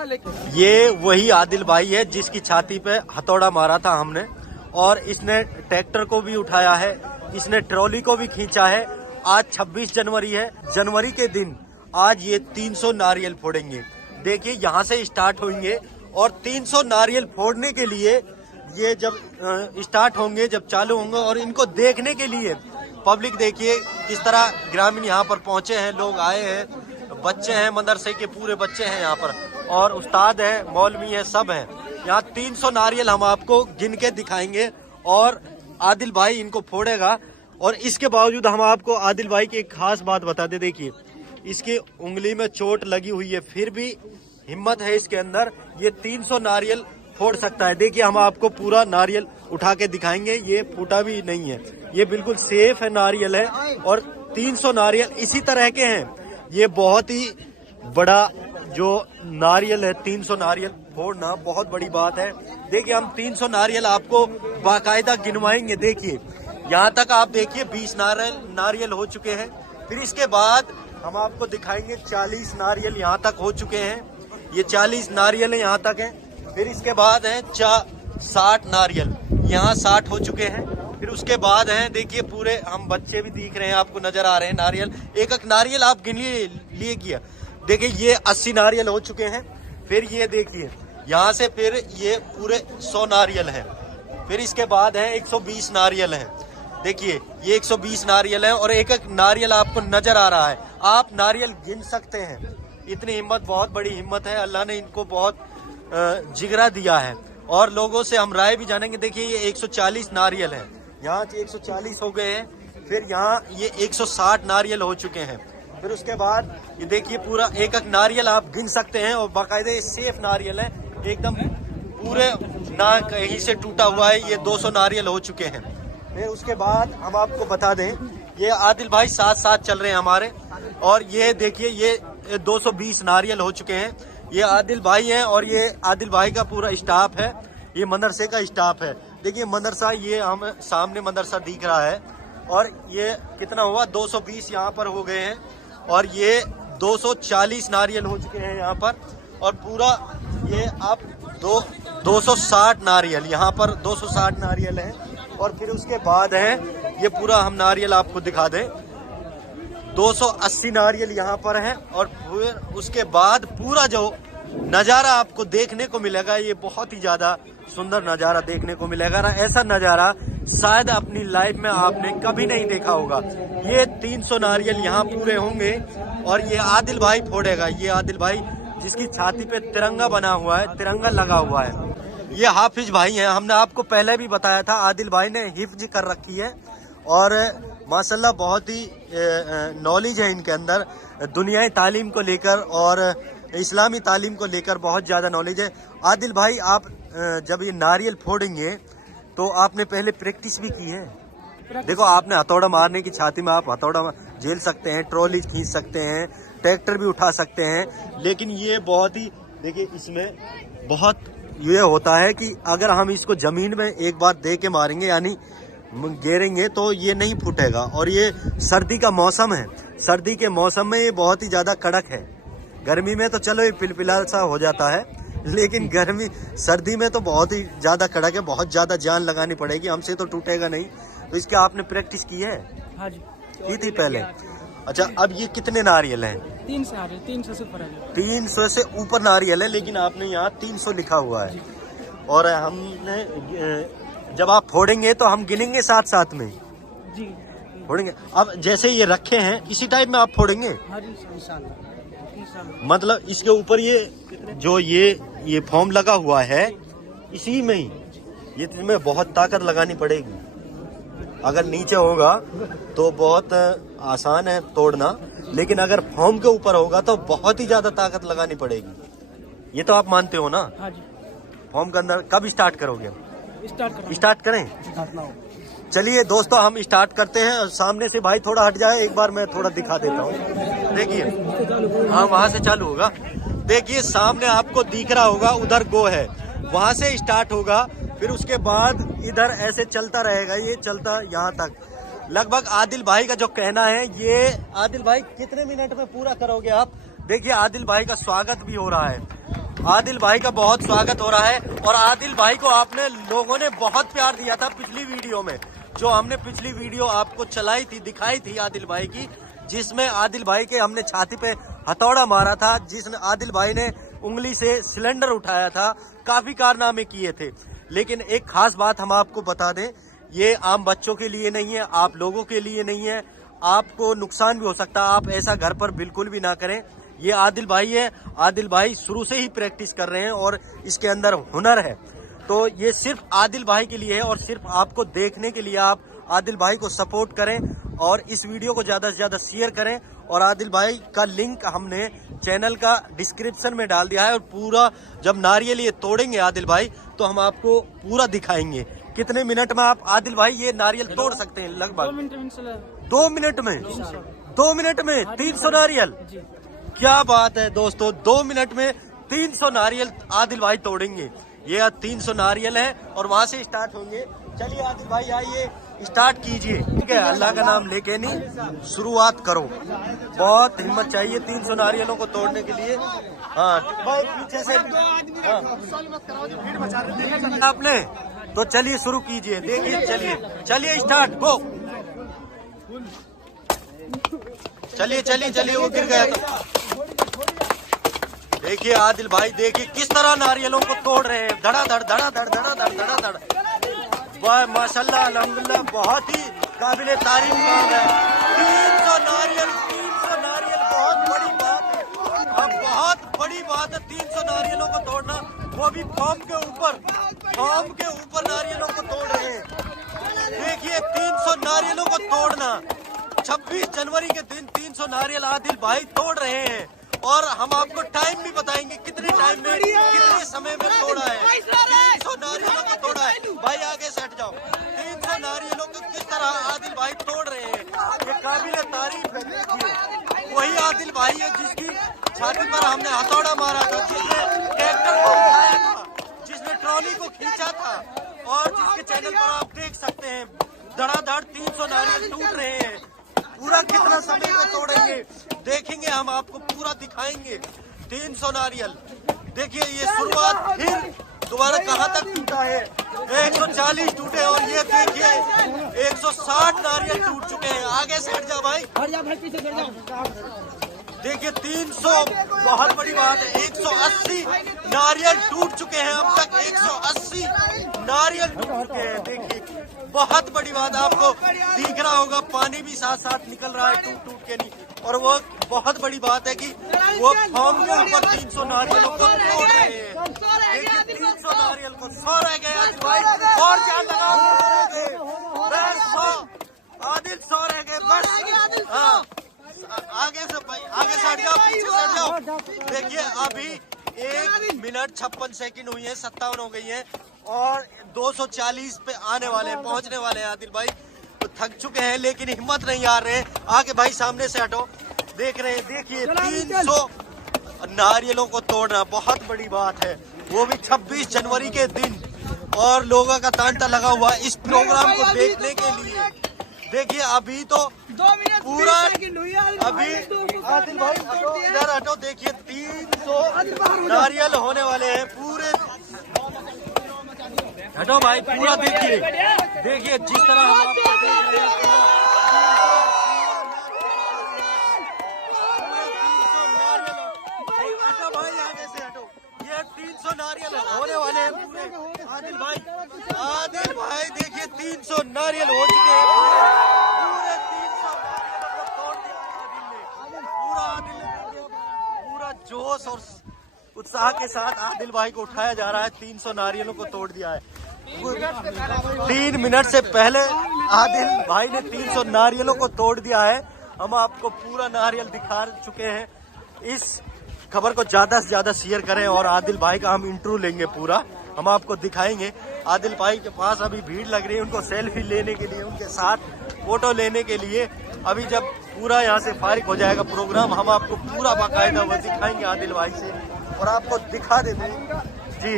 ये वही आदिल भाई है जिसकी छाती पे हथौड़ा मारा था हमने, और इसने ट्रैक्टर को भी उठाया है, इसने ट्रॉली को भी खींचा है। आज 26 जनवरी है, जनवरी के दिन आज ये 300 नारियल फोड़ेंगे। देखिए यहाँ से स्टार्ट होंगे और 300 नारियल फोड़ने के लिए ये जब स्टार्ट होंगे, जब चालू होंगे, और इनको देखने के लिए पब्लिक देखिए किस तरह ग्रामीण यहाँ पर पहुंचे हैं, लोग आए हैं, बच्चे हैं, मदरसे के पूरे बच्चे हैं यहाँ पर, और उस्ताद है, मौलवी है, सब हैं यहाँ। 300 नारियल हम आपको गिन के दिखाएंगे और आदिल भाई इनको फोड़ेगा। और इसके बावजूद हम आपको आदिल भाई की एक खास बात बता दे, देखिए इसकी उंगली में चोट लगी हुई है, फिर भी हिम्मत है इसके अंदर, ये 300 नारियल फोड़ सकता है। देखिए हम आपको पूरा नारियल उठा के दिखाएंगे, ये फूटा भी नहीं है, ये बिल्कुल सेफ है नारियल है। और 300 नारियल इसी तरह के हैं, ये बहुत ही बड़ा जो नारियल है, 300 नारियल फोड़ना बहुत बड़ी बात है। देखिए हम 300 नारियल आपको बाकायदा गिनवाएंगे। देखिए यहाँ तक आप देखिए 20 नारियल हो चुके हैं, फिर इसके बाद हम आपको दिखाएंगे 40 नारियल यहाँ तक हो चुके हैं, ये 40 नारियल यहाँ तक हैं। फिर इसके बाद है 60 नारियल, यहाँ 60 हो चुके हैं। फिर उसके बाद है देखिए पूरे हम बच्चे भी दिख रहे हैं, आपको नजर आ रहे हैं नारियल, एक एक नारियल आप गिन लिए किया। देखिए ये 80 नारियल हो चुके हैं। फिर ये देखिए यहाँ से फिर ये पूरे 100 नारियल हैं। फिर इसके बाद है 120 नारियल हैं। देखिए ये 120 नारियल हैं और एक एक नारियल आपको नजर आ रहा है, आप नारियल गिन सकते हैं। इतनी हिम्मत, बहुत बड़ी हिम्मत है, अल्लाह ने इनको बहुत जिगरा दिया है। और लोगों से हम राय भी जानेंगे। देखिए ये 140 नारियल है, यहाँ 140 हो गए हैं। फिर यहाँ ये 160 नारियल हो चुके हैं। फिर उसके बाद ये देखिए पूरा एक एक नारियल आप गिन सकते हैं, और बाकायदे ये सेफ नारियल है, एकदम पूरे ना कहीं से टूटा हुआ है। ये 200 नारियल हो चुके हैं। फिर उसके बाद हम आपको बता दें, ये आदिल भाई साथ साथ चल रहे हैं हमारे, और ये देखिए ये 220 नारियल हो चुके हैं। ये आदिल भाई हैं और ये आदिल भाई का पूरा स्टाफ है, ये मदरसे का स्टाफ है। देखिए मदरसा, ये हम सामने मदरसा दिख रहा है, और ये कितना हुआ 220 यहाँ पर हो गए हैं, और ये 240 नारियल हो चुके हैं यहाँ पर। और पूरा ये आप 260 नारियल यहाँ पर 260 नारियल है। और फिर उसके बाद है ये पूरा हम नारियल आपको दिखा दें, 280 नारियल यहाँ पर है। और फिर उसके बाद पूरा जो नज़ारा आपको देखने को मिलेगा, ये बहुत ही ज़्यादा सुंदर नज़ारा देखने को मिलेगा। ऐसा नज़ारा शायद अपनी लाइफ में आपने कभी नहीं देखा होगा। ये 300 नारियल यहाँ पूरे होंगे और ये आदिल भाई फोड़ेगा। ये आदिल भाई जिसकी छाती पे तिरंगा बना हुआ है, तिरंगा लगा हुआ है, ये हाफिज भाई हैं। हमने आपको पहले भी बताया था, आदिल भाई ने हिफ्ज कर रखी है, और माशाल्लाह बहुत ही नॉलेज है इनके अंदर, दुनियाई तालीम को लेकर और इस्लामी तालीम को लेकर बहुत ज़्यादा नॉलेज है। आदिल भाई आप जब ये नारियल फोड़ेंगे तो आपने पहले प्रैक्टिस भी की है? देखो आपने हथौड़ा मारने की, छाती में आप हथौड़ा झेल सकते हैं, ट्रॉली खींच सकते हैं, ट्रैक्टर भी उठा सकते हैं, लेकिन ये बहुत ही, देखिए इसमें बहुत ये होता है कि अगर हम इसको ज़मीन में एक बार दे के मारेंगे, यानी गिरेंगे, तो ये नहीं फूटेगा। और ये सर्दी का मौसम है, सर्दी के मौसम में ये बहुत ही ज़्यादा कड़क है। गर्मी में तो चलो ये पिलपिला सा हो जाता है, लेकिन सर्दी में तो बहुत ही ज़्यादा कड़क है, बहुत ज़्यादा जान लगानी पड़ेगी, हमसे तो टूटेगा नहीं। तो इसकी आपने प्रैक्टिस की है? हाँ जी, की थी पहले। अच्छा, अब ये कितने नारियल हैं? 300 से ऊपर है। 300 से ऊपर नारियल है, लेकिन आपने यहाँ 300 लिखा हुआ है। और हमने जब आप फोड़ेंगे तो हम गिनेंगे साथ साथ में जी, फोड़ेंगे। अब जैसे ये रखे हैं इसी टाइप में आप फोड़ेंगे? हाँ जी, इंशाल्लाह। मतलब इसके ऊपर ये जो ये फॉर्म लगा हुआ है, इसी में ही ये इसमें बहुत ताकत लगानी पड़ेगी। अगर नीचे होगा तो बहुत आसान है तोड़ना, लेकिन अगर फॉर्म के ऊपर होगा तो बहुत ही ज्यादा ताकत लगानी पड़ेगी। ये तो आप मानते हो ना? हाँ जी। फॉर्म के अंदर कब स्टार्ट करोगे? स्टार्ट करें? चलिए दोस्तों हम स्टार्ट करते हैं। सामने से भाई थोड़ा हट जाए, एक बार मैं थोड़ा दिखा देता हूँ। देखिए हाँ, वहाँ से चालू होगा। देखिए सामने आपको दिख रहा होगा, उधर गो है, वहाँ से स्टार्ट होगा, फिर उसके बाद इधर ऐसे चलता रहेगा, ये चलता यहाँ तक। लगभग आदिल भाई का जो कहना है, ये आदिल भाई कितने मिनट में पूरा करोगे आप? देखिए आदिल भाई का स्वागत भी हो रहा है, आदिल भाई का बहुत स्वागत हो रहा है। और आदिल भाई को आपने लोगों ने बहुत प्यार दिया था पिछली वीडियो में, जो हमने पिछली वीडियो आपको चलाई थी, दिखाई थी आदिल भाई की, जिसमें आदिल भाई के हमने छाती पे हथौड़ा मारा था, जिसने आदिल भाई ने उंगली से सिलेंडर उठाया था, काफी कारनामे किए थे। लेकिन एक खास बात हम आपको बता दें, ये आम बच्चों के लिए नहीं है, आप लोगों के लिए नहीं है, आपको नुकसान भी हो सकता है। आप ऐसा घर पर बिल्कुल भी ना करें। ये आदिल भाई है, आदिल भाई शुरू से ही प्रैक्टिस कर रहे हैं और इसके अंदर हुनर है। तो ये सिर्फ आदिल भाई के लिए है और सिर्फ आपको देखने के लिए आप आदिल भाई को सपोर्ट करें और इस वीडियो को ज्यादा से ज्यादा शेयर करें। और आदिल भाई का लिंक हमने चैनल का डिस्क्रिप्शन में डाल दिया है। और पूरा जब नारियल ये तोड़ेंगे आदिल भाई, तो हम आपको पूरा दिखाएंगे। कितने मिनट में आप आदिल भाई ये नारियल तोड़ सकते हैं? लगभग 2 मिनट में 2 मिनट में 2 मिनट में 300 नारियल। क्या बात है दोस्तों, 2 मिनट में 300 नारियल आदिल भाई तोड़ेंगे। ये 300 नारियल है और वहां से स्टार्ट होंगे। चलिए आदिल भाई आइए, स्टार्ट कीजिए। ठीक है, अल्लाह का नाम लेके नहीं, शुरुआत करो। बहुत हिम्मत चाहिए 300 नारियलों को तोड़ने के लिए। हाँ भाई पीछे से आपने तो चलिए शुरू कीजिए। देखिए चलिए स्टार्ट गो। चलिए वो गिर गया था। देखिए आदिल भाई, देखिए किस तरह नारियलों को तोड़ रहे हैं, धड़ाधड़। वाह माशाल्लाह अल्हम्दुलिल्लाह, बहुत ही काबिले तारीफ काम है। 300 नारियल बहुत बड़ी बात है। अब बहुत बड़ी बात है 300 नारियलों को तोड़ना, वो भी फॉर्म के ऊपर नारियलों को तोड़ रहे हैं। देखिए 300 नारियलों को तोड़ना, 26 जनवरी के दिन 300 नारियल आदिल भाई तोड़ रहे हैं। और हम आपको टाइम भी बताएंगे कितने टाइम में, कितने समय में तोड़ा है। 300 नारियलों को तोड़ा है। भाई आगे से हट जाओ। 300 नारियलों को किस तरह आदिल भाई तोड़ रहे हैं, ये काबिले तारीफ है। देखिए वही आदिल भाई है जिसकी छाती पर हमने हथौड़ा मारा था, जिसने ट्रैक्टर को उठाया था, जिसने ट्रॉली को खींचा था। और जिसके चैनल पर आप देख सकते हैं धड़ाधड़ 300 नारियल टूट रहे हैं। पूरा कितना समय में तोड़ेंगे देखेंगे, हम आपको पूरा दिखाएंगे। 300 नारियल देखिए, ये शुरुआत फिर दोबारा कहाँ तक टूटा है। 140 टूटे और ये देखिए 160 नारियल टूट चुके हैं। आगे से हट जाओ भाई, पीछे हट जाओ। देखिए 300 बहुत बड़ी बात है। 180 नारियल टूट चुके हैं अब तक, 180 नारियल टूट चुके हैं। देखिए बहुत बड़ी बात, आपको दिख रहा होगा पानी भी साथ साथ निकल रहा है टूट के नहीं। और वो बहुत बड़ी बात है कि वो फॉर्म के ऊपर 300 नारियलों को तोड़ रहे हैं। देखिए 300 नारियल को 100 रह गए और जान लगाओ, आदिल 100 रह गए बस। हाँ आगे से हट जाओ, पीछे से हट जाओ। देखिए अभी 1 मिनट 56 सेकंड हुई है, 57 हो गई है और 240 पे पहुंचने वाले हैं आदिल भाई। तो थक चुके हैं लेकिन हिम्मत नहीं आ रहे। आगे भाई सामने से हटो। देख रहे हैं, देखिए 300 नारियलों को तोड़ना बहुत बड़ी बात है, वो भी 26 जनवरी के दिन। और लोगों का तांता लगा हुआ इस प्रोग्राम को देखने के लिए। देखिए अभी तो पूरा अभी आदिल भाई इधर हटो। देखिए 300 नारियल होने वाले हैं पूरे। हटो भाई, पूरा देखिए जिस तरह हम आपको देख रहे हैं। हटो भाई, आगे से हटो। ये 300 नारियल होने वाले हैं पूरे। आदिल भाई देखिए 300 नारियल हो चुके हैं पूरे। 300 नारियल को तोड़ दिया आदिल ने। पूरा जोश और उत्साह के साथ आदिल भाई को उठाया जा रहा है। 300 नारियलों को तोड़ दिया है। 3 मिनट से पहले आदिल भाई ने 300 नारियलों को तोड़ दिया है। हम आपको पूरा नारियल दिखा चुके हैं। इस खबर को ज्यादा से ज्यादा शेयर करें और आदिल भाई का हम इंटरव्यू लेंगे पूरा, हम आपको दिखाएंगे। आदिल भाई के पास अभी भीड़ लग रही है उनको सेल्फी लेने के लिए, उनके साथ फोटो लेने के लिए। अभी जब पूरा यहाँ से फारिग हो जाएगा प्रोग्राम, हम आपको पूरा बाकायदा वो दिखाएंगे आदिल भाई से और आपको दिखा देते हैं। जी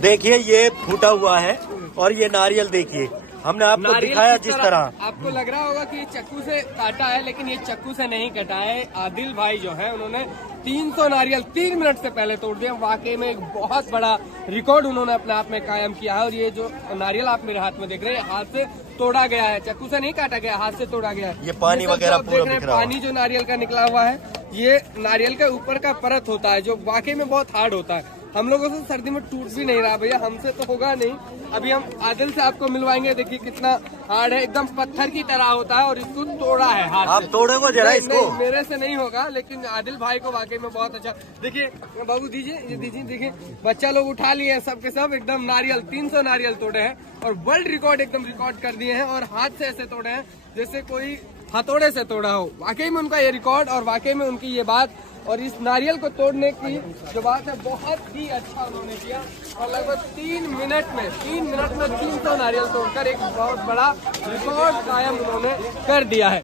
देखिए ये फूटा हुआ है और ये नारियल देखिए हमने आपको नारियल दिखाया किस जिस तरह। आपको लग रहा होगा कि ये चक्कू से काटा है, लेकिन ये चक्कू से नहीं कटा है। आदिल भाई जो है उन्होंने 300 नारियल 3 मिनट से पहले तोड़ दिया। वाकई में एक बहुत बड़ा रिकॉर्ड उन्होंने अपने आप में कायम किया है। और ये जो नारियल आप मेरे हाथ में देख रहे हैं, हाथ से तोड़ा गया है, चक्कू से नहीं काटा गया, हाथ से तोड़ा गया है। ये पानी सब वगैरह जो आप पूरा देख रहे हैं, बिखरा हुआ। पानी जो नारियल का निकला हुआ है, ये नारियल के ऊपर का परत होता है, जो वाकई में बहुत हार्ड होता है। हम लोगों से सर्दी में टूट भी नहीं रहा भैया, हमसे तो होगा नहीं। अभी हम आदिल से आपको मिलवाएंगे, देखिए कितना हार्ड है, एकदम पत्थर की तरह होता है। और इसको तोड़ा है हाथ आप से। तोड़ोगे जरा नहीं, इसको। नहीं, मेरे से नहीं होगा, लेकिन आदिल भाई को वाकई में बहुत अच्छा। देखिए बाबू दीजिए, ये दीजिए, देखिए बच्चा लोग उठा लिए हैं सब के सब, एकदम नारियल 300 नारियल तोड़े हैं और वर्ल्ड रिकॉर्ड एकदम रिकॉर्ड कर दिए हैं। और हाथ से ऐसे तोड़े हैं जैसे कोई हथौड़े से तोड़ा हो। वाकई में उनका ये रिकॉर्ड और वाकई में उनकी ये बात और इस नारियल को तोड़ने की जो बात है, बहुत ही अच्छा उन्होंने किया। और लगभग 3 मिनट में 300 नारियल तोड़कर एक बहुत बड़ा रिकॉर्ड कायम उन्होंने कर दिया है।